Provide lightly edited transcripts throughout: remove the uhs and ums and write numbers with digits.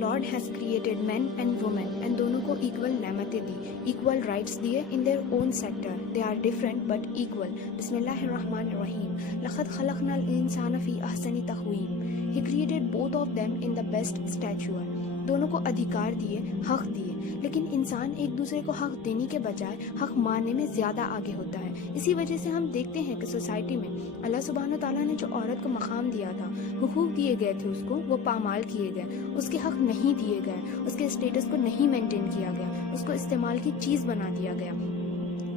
Lord has created man and women and दोनों को equal नेमतें दी, इक्वल राइट्स दिए in their own sector. They are different but equal. बिस्मिल्लाहिर्रहमानिर्रहीम. लक़द ख़लक़नल इंसाना फ़ी अहसनि तक़वीम. He created both of them in the best stature. दोनों को अधिकार दिए, हक दिए, लेकिन इंसान एक दूसरे को हक देने के बजाय हक मानने में ज़्यादा आगे होता है. इसी वजह से हम देखते हैं कि सोसाइटी में अल्लाह सुब्हानो ताला ने जो औरत को मकाम दिया था, हुकूक दिए गए थे उसको, वो पामाल किए गए, उसके हक नहीं दिए गए, उसके स्टेटस को नहीं मेंटेन किया गया, उसको इस्तेमाल की चीज़ बना दिया गया.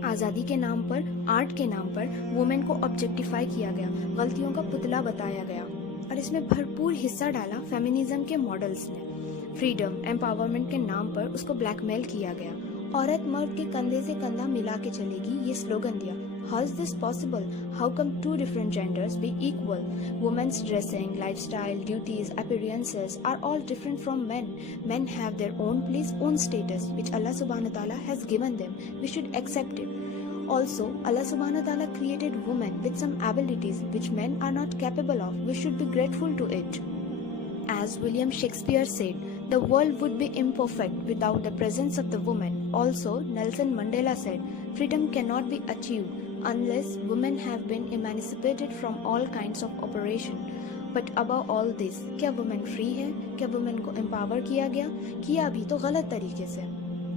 आज़ादी के नाम पर, आर्ट के नाम पर वुमेन को ऑब्जेक्टिफाई किया गया, गलतियों का पुतला बताया गया और इसमें भरपूर हिस्सा डाला फेमिनिज्म के मॉडल्स ने. फ्रीडम, एम्पावरमेंट के नाम पर उसको ब्लैकमेल किया गया. औरत मर्द के कंधे से कंधा मिला के चलेगी, ये स्लोगन दिया. How is this possible? How come two different genders be equal? Women's dressing, lifestyle, duties, appearances are all different from men. Men have their own place, own status, which Allah subhanahu wa ta'ala has given them. We should accept it. Also, Allah subhanahu wa ta'ala created women with some abilities which men are not capable of. We should be grateful to it. As William Shakespeare said, the world would be imperfect without the presence of the woman. Also, Nelson Mandela said, freedom cannot be achieved unless women have been emancipated from all kinds of oppression. But above all this, क्या women free है? क्या women को empower किया गया? किया भी तो गलत तरीके से.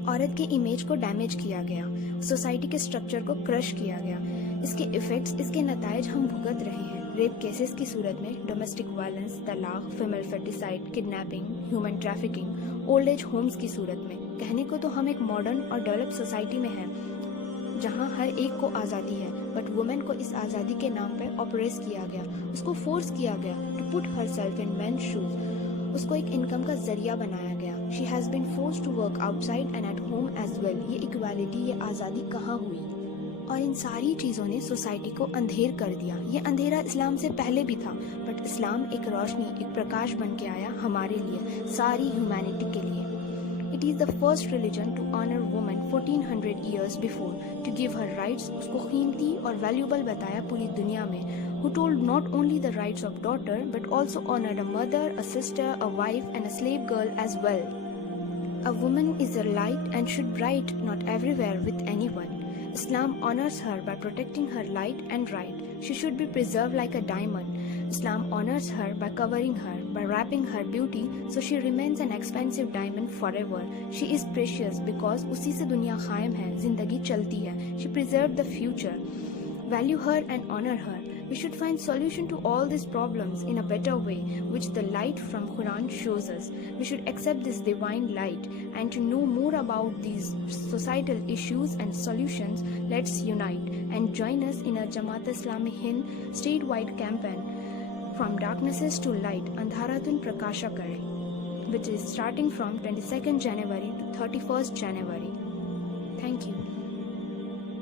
औरत के इमेज को डैमेज किया गया, सोसाइटी के स्ट्रक्चर को क्रश किया गया. इसके इफेक्ट्स, इसके नतायज हम भुगत रहे हैं. रेप केसेस की सूरत में, डोमेस्टिक वायलेंस, तलाक, female foeticide, kidnapping, human trafficking, old age homes की सूरत में. कहने को तो हम एक मॉडर्न और डेवलप सोसाइटी में हैं जहां हर एक को आज़ादी है, बट वुमेन को इस आज़ादी के नाम पर ऑपरेस किया गया, उसको फोर्स किया गया to put herself in men shoes. उसको एक इनकम का जरिया बनाया गया. She has been forced to work outside and at home as well. ये इक्वालिटी, ये आज़ादी कहाँ हुई? और इन सारी चीज़ों ने सोसाइटी को अंधेर कर दिया. ये अंधेरा इस्लाम से पहले भी था, बट इस्लाम एक रोशनी, एक प्रकाश बन के आया हमारे लिए, सारी ह्यूमैनिटी के लिए. It is the first religion to honour women 1400 years before, to give her rights. उसको कीमती और वैल्यूबल बताया पूरी दुनिया में. who told not only the rights of daughter but also honored a mother, a sister, a wife and a slave girl as well. A woman is a light and should bright not everywhere with anyone. Islam honors her by protecting her light and right. She should be preserved like a diamond. Islam honors her by covering her, by wrapping her beauty so she remains an expensive diamond forever. She is precious because उसी से दुनिया कायम है, जिंदगी चलती है. She preserved the future. Value her and honor her. We should find solution to all these problems in a better way, which the light from Quran shows us. We should accept this divine light, and to know more about these societal issues and solutions, let's unite and join us in a Jamaat Islami Hind statewide campaign, From Darknesses to Light, Andharatun Prakasha Kare, which is starting from 22nd January to 31st January. Thank you.